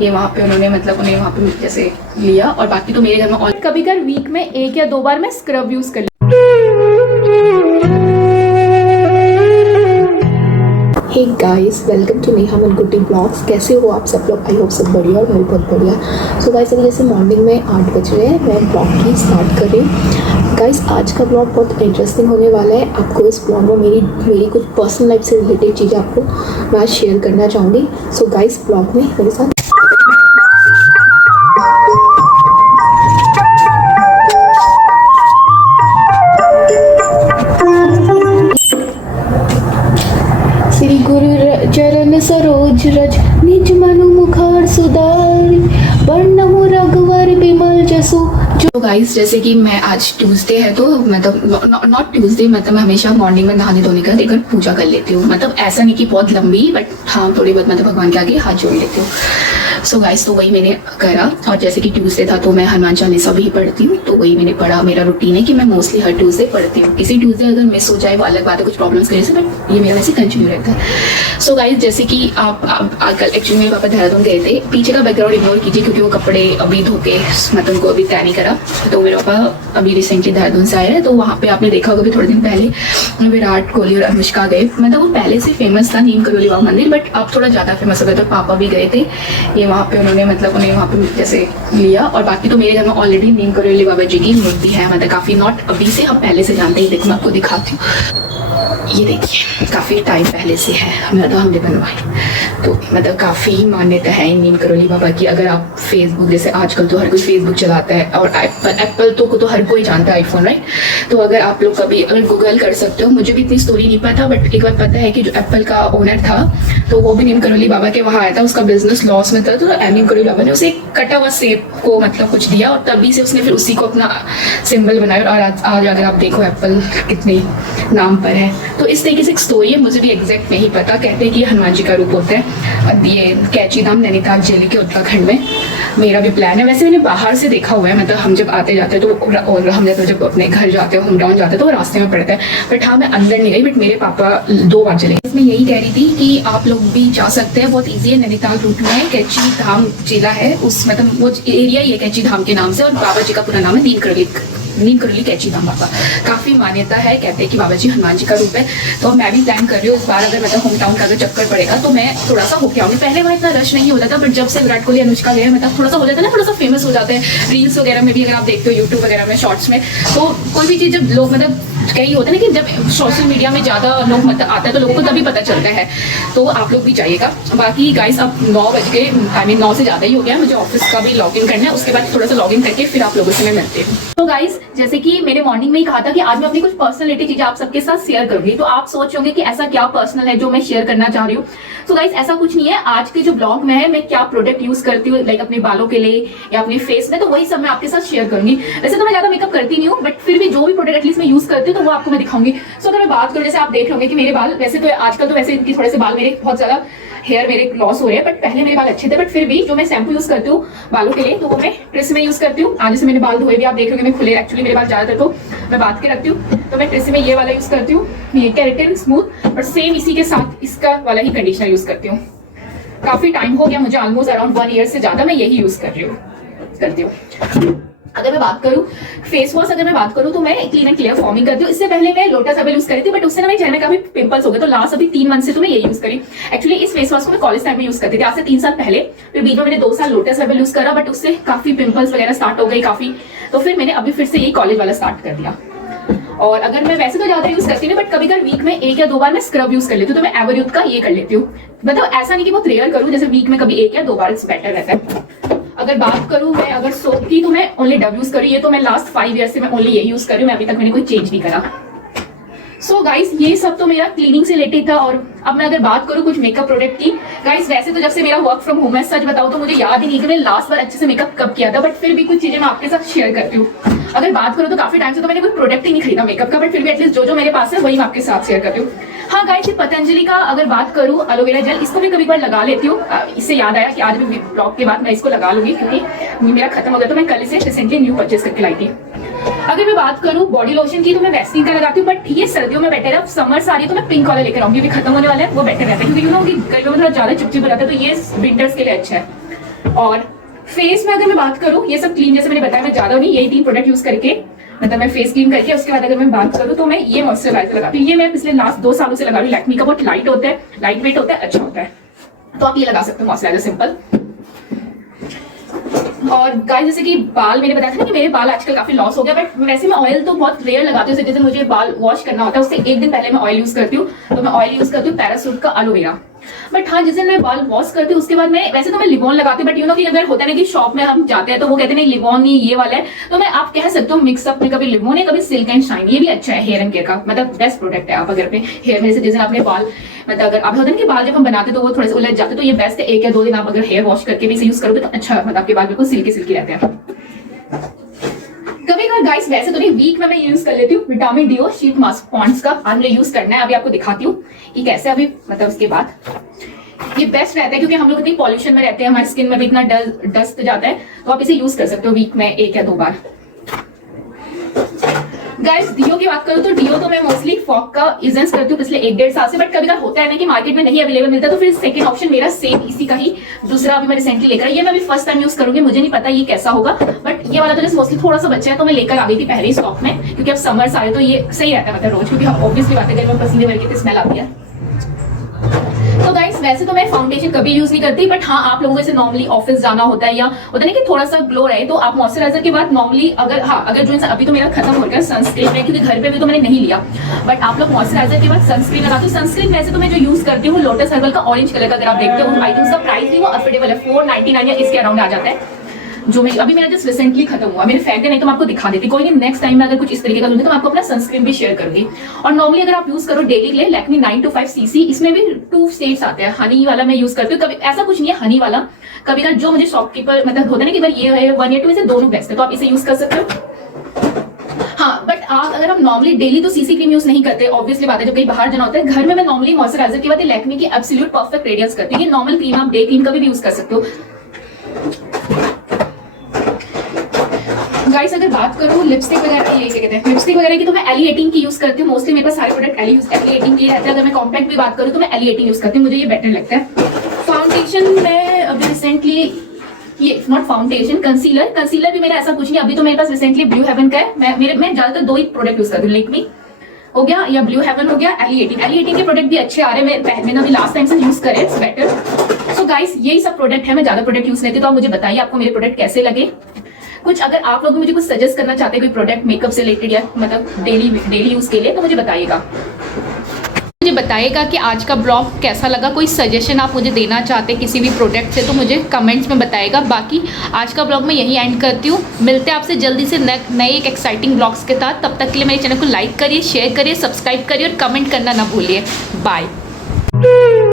ये वहाँ पे उन्होंने मतलब उन्हें वहाँ पे जैसे लिया, और बाकी तो मेरे घर में और कभी कभी वीक में 1 या 2 बार मैं स्क्रब यूज़ कर। Hey guys, welcome to Neha Mankuti blogs. कैसे हो आप सब लोग? आई होप सब बढ़िया और मैं बहुत बढ़िया। सो गाइस, अभी जैसे मॉर्निंग में 8 बज रहे हैं, मैं ब्लॉग की स्टार्ट कर रही हूँ। गाइस, आज का ब्लॉग बहुत इंटरेस्टिंग होने वाला है। आपको इस ब्लॉग में मेरी कुछ पर्सनल लाइफ से रिलेटेड चीज़ें आपको मैं आज शेयर करना चाहूँगी। सो गाइस, ब्लॉग में मेरे साथ श्री गुरु चरण सरोज रज निज मनु मुखार सुधारि वर्णमु रघुवर बिमल जसु। तो गाइस, जैसे कि मैं आज ट्यूसडे है तो मतलब नॉट ट्यूसडे, मतलब मैं हमेशा मॉर्निंग में नहाने धोने का एक पूजा कर लेती हूँ। मतलब ऐसा नहीं कि बहुत लंबी, बट हाँ थोड़ी बहुत मतलब भगवान के आगे हाथ जोड़ लेती हूँ। सो गाइस, तो वही मैंने करा। और जैसे कि ट्यूसडे था तो मैं हनुमान चालीसा भी पढ़ती हूँ, तो वही मैंने पढ़ा। मेरा रूटीन है कि मैं मोस्टली हर ट्यूसडे पढ़ती हूँ। किसी ट्यूसडे अगर मिस हो जाए वो अलग बात है, कुछ प्रॉब्लम्स की वजह से, बट ये मेरा वैसे कंटिन्यू रहता है। सो गाइस, जैसे कि आप कल एक्चुअली मेरे पापा देहरादून गए थे। पीछे का बैकग्राउंड इग्नोर कीजिए क्योंकि वो कपड़े अभी धो के मतलब उनको अभी तय नहीं करा। तो मेरे पापा अभी रिसेंटली देहरादून से आए हैं, तो वहाँ पे आपने देखा होगा कि थोड़े दिन पहले विराट कोहली और अनुष्का गए। मतलब वो पहले से फेमस था नीम करोली बाबा मंदिर, बट अब थोड़ा ज़्यादा फेमस हो गया। तो पापा भी गए थे, ये वहाँ पे उन्होंने मतलब उन्हें वहाँ पे जैसे लिया। और बाकी तो मेरे घर में ऑलरेडी नीम करोली बाबा जी की मूर्ति है, मतलब काफ़ी नॉट अभी से, हम पहले से जानते हैं। देखो मैं आपको दिखाती हूँ, ये देखिए काफ़ी टाइम पहले से है, मतलब हमने बनवाई। तो मतलब काफ़ी मान्यता है नीम करोली बाबा की। अगर आप फेसबुक, जैसे आजकल तो हर कोई फेसबुक चलाता है, और एप्पल तो हर कोई जानता है, आईफोन, राइट। तो अगर आप लोग कभी अगर गूगल कर सकते हो, मुझे भी इतनी स्टोरी नहीं पता, बट एक बार पता है कि जो एप्पल का ओनर था तो वो भी नीम करोली बाबा के वहाँ आया था। उसका बिजनेस लॉस में था, तो नीम करोली बाबा ने उसे कटा हुआ सेब को मतलब कुछ दिया, और तभी से उसने फिर उसी को अपना सिंबल बनाया। और आज अगर आप देखो एप्पल कितने नाम पर है। तो इस तरीके से एक स्टोरी है, मुझे भी एग्जैक्ट नहीं पता। कहते हैं कि हनुमान जी का रूप होता है। ये कैची धाम नैनीताल जिले के उत्तराखंड में मेरा भी प्लान है। वैसे मैंने बाहर से देखा हुआ है, मतलब हम जब आते जाते तो, और हम जब अपने घर जाते हो, होम टाउन जाते तो वो रास्ते में पड़ता है। बट हाँ, मैं अंदर नहीं गई, बट मेरे पापा 2 बार चले। इसमें यही कह रही थी कि आप लोग भी जा सकते हैं, बहुत ईजी है। नैनीताल रूट में कैची धाम जिला है, उस मतलब वो एरिया ही है कैची धाम के नाम से, और बाबा जी का पूरा नाम है नीम करोली कैची धाम बाबा। काफी मान्यता है, कहते हैं कि बाबा जी हनुमान जी का रूप है। तो मैं भी प्लान कर रही हूँ इस बार, अगर मतलब होम टाउन का अगर चक्कर पड़ेगा तो मैं थोड़ा सा होके आऊंगी। पहले वहाँ इतना रश नहीं होता था, बट जब से विराट कोहली अनुष्का गए, मतलब थोड़ा सा हो जाता है ना, थोड़ा सा फेमस हो जाते हैं रील्स वगैरह में भी। अगर आप देखते हो यूट्यूब वगैरह में शॉर्ट्स में, तो कोई भी चीज़ जब लोग मतलब कहीं होता है ना कि जब सोशल मीडिया में ज़्यादा लोग मतलब आता है तो लोगों को तभी पता चलता है। तो आप लोग भी जाइएगा। बाकी गाइस, अब 9 बज के, आई मीन 9 से ज़्यादा ही हो गया। मुझे ऑफिस का भी लॉगिन करना है, उसके बाद थोड़ा सा लॉगिन करके फिर आप लोगों से मैं मिलती हूँ। तो गाइस, जैसे कि मैंने मॉर्निंग में ही कहा था कि आज मैं अपनी कुछ पर्सनलिटी चीजें आप सबके साथ शेयर करूंगी। तो आप सोच होंगे कि ऐसा क्या पर्सनल है जो मैं शेयर करना चाह रही हूँ। तो गाइस, ऐसा कुछ नहीं है। आज के जो ब्लॉग में है, मैं क्या प्रोडक्ट यूज करती हूँ, लाइक अपने बालों के लिए या अपने फेस में, तो वही सब मैं आपके साथ शेयर करूंगी। वैसे तो मैं ज्यादा मेकअप करती नहीं हूँ, बट फिर भी जो भी प्रोडक्ट एटलीस्ट मैं यूज करती हूँ तो वो आपको मैं दिखाऊंगी। सो अगर मैं बात करूँ, जैसे आप देख रहे होंगे कि मेरे बाल वैसे तो आजकल तो वैसे इनकी थोड़े से बाल मेरे बहुत ज्यादा हेयर मेरे लॉस हो रहे हैं, बट पहले मेरे बाल अच्छे थे। बट फिर भी जो मैं शैम्पू यूज करती हूँ बालों के लिए, तो वो मैं ट्रिस में यूज करती हूँ। आज जैसे मैंने बाल धोए भी, आप देख रहे हो मैं खुले, एक्चुअली मेरे बाल ज्यादातर तो मैं बात के रखती हूँ, तो मैं ट्रिस में ये वाला यूज करती हूँ, ये केराटिन स्मूथ। और सेम इसी के साथ इसका वाला ही कंडीशनर यूज करती हूँ। काफी टाइम हो गया मुझे, ऑलमोस्ट अराउंड 1 ईयर से ज्यादा मैं यही यूज करती हूँ। अगर मैं बात करूं फेस वॉश, अगर मैं बात करूं तो मैं क्लीन एंड क्लियर फॉर्मिंग करती हूँ। इससे पहले मैं लोटस हेrbal यूज करी थी, बट उससे ना मेरे चेहरे में काफी पिंपल्स हो गए। तो लास्ट अभी 3 मंथ से तो मैं ये यूज करी। एक्चुअली इस फेस वॉश को मैं कॉलेज टाइम में यूज करती थी, आज से 3 साल पहले। फिर बीच में मैंने 2 साल लोटस हेrbal यूज करा, बट उससे काफी पिंपल्स वगैरह स्टार्ट हो गई काफी। तो फिर मैंने अभी फिर से यही कॉलेज वाला स्टार्ट कर दिया। और अगर मैं वैसे तो ज्यादा यूज करती नहीं, बट कभी कभी वीक में 1 या 2 बार मैं स्क्रब यूज कर लेती हूँ। तो मैं एवरयूथ का ये कर लेती हूँ। मतलब ऐसा नहीं कि बहुत रेयर करूँ, जैसे वीक में कभी 1 या 2 बार बेटर रहता है। अगर बात करूं मैं अगर सोप की, तो मैं ओनली डव यूज करी। ये तो मैं लास्ट 5 ईयर से मैं ओनली यही यूज कर रही हूँ। मैं अभी तक मैंने कोई चेंज नहीं करा। सो गाइस, ये सब तो मेरा क्लीनिंग से रिलेटेड था। और अब मैं अगर बात करूं कुछ मेकअप प्रोडक्ट की, गाइस वैसे तो जब से मेरा वर्क फ्रॉम होम है, सच बताऊं तो मुझे याद ही नहीं कि मैंने लास्ट बार अच्छे से मेकअप कब किया था। बट फिर भी कुछ चीजें मैं आपके साथ शेयर करती हूँ। अगर बात करूं तो काफी टाइम से तो मैंने कोई प्रोडक्ट ही नहीं खरीदा मेकअप का, बट फिर भी एटलीस्ट जो मेरे पास है वही मैं आपके साथ शेयर करती हूँ। हाँ गाइस, पतंजलि का अगर बात करूं एलोवेरा जेल, इसको भी कभी बार लगा लेती हूँ। इससे याद आया कि आज भी ब्लॉग के बाद मैं इसको लगा लूंगी, क्योंकि मेरा खत्म हो गया। तो मैं कल इसे रिसेंटली न्यू परचेस करके लाई थी। अगर मैं बात करूं बॉडी लोशन की, तो मैं वैसलीन का लगाती हूँ, बट ये सर्दियों में बेटर है। समर्स आ रही है तो मैं पिंक वाला लेकर आऊंगी, खत्म होने वाला है, वो बेटर रहता है। क्योंकि गर्मियों में थोड़ा ज्यादा चिपचिप हो जाता है, तो ये विंटर्स के लिए अच्छा है। और फेस में अगर मैं बात करूँ, ये सब क्लीन जैसे मैंने बताया, मैं ज्यादा नहीं, यही 3 प्रोडक्ट यूज करके मतलब मैं फेस क्लीन करके उसके बाद अगर मैं बात करूँ तो मैं ये मॉइस्चराइजर लगाती हूँ। ये मैं पिछले लास्ट 2 सालों से लगा रही हूँ। लैक्मी का बहुत लाइट होता है, लाइट वेट होता है, अच्छा होता है, तो आप ये लगा सकते हो मॉइस्चराइजर सिंपल। और गाइस जैसे कि बाल मैंने बताया था ना कि मेरे बाल आजकल काफी लॉस हो गया, बट वैसे मैं ऑयल तो बहुत रेयर लगाती हूँ। जैसे मुझे बाल वॉश करना होता है उससे 1 दिन पहले मैं ऑयल यूज करती हूँ, तो मैं ऑयल यूज करती हूँ पैरासूट का एलोवेरा। बट हाँ, जिस दिन मैं बाल वॉश करती हूँ उसके बाद मैं वैसे तो मैं लिबॉन लगाती हूँ, बट यू नो कि अगर होता है ना कि शॉप में हम जाते हैं तो वो कहते हैं लिबॉन नहीं ये वाला है, तो मैं आप कह सकते हो मिक्सअप में कभी लिबॉन है कभी सिल्क एंड शाइन, ये भी अच्छा है हेयर एंड केयर का, मतलब बेस्ट प्रोडक्ट है। आप अगर अपने हेयर में से जिस दिन आपने बाल मतलब अगर आप होता है ना कि बाल जब हम बनाते तो वो थोड़े से उलझ जाते, तो ये बेस्ट है। 1 या 2 दिन आप अगर हेयर वॉश करके भी इसे यूज करोगे तो अच्छा, मतलब आपके बाल बिल्कुल सिल्की सिल्की रहते हैं। कभी कभी गाइस वैसे तो नहीं, वीक में मैं यूज कर लेती हूँ vitamin D sheet mask Pond's का। आज मुझे यूज करना है, अभी आपको दिखाती हूँ कि कैसे। अभी मतलब उसके बाद ये बेस्ट रहता है क्योंकि हम लोग इतनी पॉल्यूशन में रहते हैं, हमारी स्किन में भी इतना डस्ट जाता है, तो आप इसे यूज कर सकते हो वीक में 1 या 2 बार। गाइस डियो की बात करूं तो डियो तो मैं मोस्टली फॉग का यूज करती हूँ पिछले 1-1.5 साल से, बट कभी कभी होता है ना कि मार्केट में नहीं अवेलेबल मिलता, तो फिर सेकंड ऑप्शन मेरा सेम इसी का ही दूसरा अभी मैं रिसेंटली लेकर, ये मैं अभी फर्स्ट टाइम यूज करूंगी, मुझे नहीं पता ये कैसा होगा, बट ये वाला तो जैसे मोस्टली थोड़ा सा बच्चा है तो मैं लेकर आ गई थी पहले ही स्टॉक में, क्योंकि अब समर्स आए तो ये सही रहता है मतलब रोज, क्योंकि हम ऑब्वियसली बात है मैं पसीने भर के स्मेल आती है। तो गाइस वैसे तो मैं फाउंडेशन कभी यूज नहीं करती, बट हाँ आप लोगों को जैसे नॉर्मली ऑफिस जाना होता है या होता है ना कि थोड़ा सा ग्लो रहे, तो आप मॉइस्चराइजर के बाद नॉर्मली अगर अगर जो इंसान, अभी तो मेरा खत्म हो गया सनस्क्रीन है क्योंकि घर पे भी तो मैंने नहीं लिया, बट आप लोग मॉइस्चराइजर के बाद सनस्क्रीन लगाते हो। सनस्क्रीन वैसे तो मैं जो यूज करती हूँ लोटस हर्बल का ऑरेंज कलर का, अगर आप देखते हो आइटम्स का प्राइस भी वो अफोर्डेबल है, 499 या इसके अराउंड आ जाता है, जो मैं अभी मेरा जस्ट रिसेंटली खत्म हुआ। मेरे फ्रेंड ने, नहीं तो मैं आपको दिखा देती, कोई नहीं नेक्स्ट टाइम में अगर कुछ इस तरीके का लूंगी तो मैं आपको अपना सनस्क्रीन भी शेयर करूंगी। और नॉर्मली अगर आप यूज करो डेली के लिए लैक्मी 9 to 5 सीसी, इसमें भी 2 शेड्स आते हैं, हनी वाला मैं यूज करती हूँ, कभी ऐसा कुछ नहीं है हनी वाला, कभी का जो मुझे शॉपकीपर मतलब होता है ना कि भाई ये है 1 या 2 में से दोनों बेस्ट है, तो आप इसे यूज कर सकते हो। हाँ बट आप अगर हम नॉर्मली डेली तो सीसी क्रीम यूज नहीं करते, ऑब्वियसली बात है, जब कहीं बाहर जाना होता है। घर में मैं नॉर्मली मॉइस्चराइजर के बाद लैक्मी की एब्सोल्यूट परफेक्ट रेडियंस करती हूँ। ये नॉर्मल क्रीम आप डे क्रीम का भी यूज कर सकते हो। गाइस अगर बात करूं लिपस्टिक वगैरह की, ये क्या कहते हैं लिपस्टिक वगैरह की, तो मैं एली18 की यूज करती हूँ मोस्टली, मेरे पास सारे प्रोडक्ट एली18 के रहते हैं। अगर मैं कॉम्पैक्ट भी बात करूं तो मैं एली18 यूज करती हूँ, मुझे ये बेटर लगता है। फाउंडेशन में अभी रिसेंटली ये नॉट फाउंडेशन, कंसीलर भी मेरा ऐसा कुछ नहीं, अभी तो मेरे पास रिसेंटली ब्लू हेवन का है। मैं ज्यादातर 2 ही प्रोडक्ट यूज करती हूँ, लैक्मी हो गया या ब्लू हेवन हो गया, एली18 के प्रोडक्ट भी अच्छे आ रहे हैं, मैंने अभी लास्ट टाइम से यूज करे, इट्स बेटर। सो गाइस यही सब प्रोडक्ट है, मैं ज्यादा प्रोडक्ट यूज लेती हूँ, तो आप मुझे बताइए आपको मेरे प्रोडक्ट कैसे लगे। कुछ अगर आप लोग मुझे कुछ सजेस्ट करना चाहते हैं कोई प्रोडक्ट मेकअप से रिलेटेड या मतलब डेली यूज के लिए, तो मुझे बताइएगा कि आज का ब्लॉग कैसा लगा। कोई सजेशन आप मुझे देना चाहते हैं किसी भी प्रोडक्ट से तो मुझे कमेंट्स में बताइएगा। बाकी आज का ब्लॉग मैं यही एंड करती हूँ, मिलते हैं आपसे जल्दी से नए एक एक्साइटिंग ब्लॉग्स के साथ। तब तक के लिए मेरे चैनल को लाइक करिए, शेयर करिए, सब्सक्राइब करिए और कमेंट करना ना भूलिए। बाय।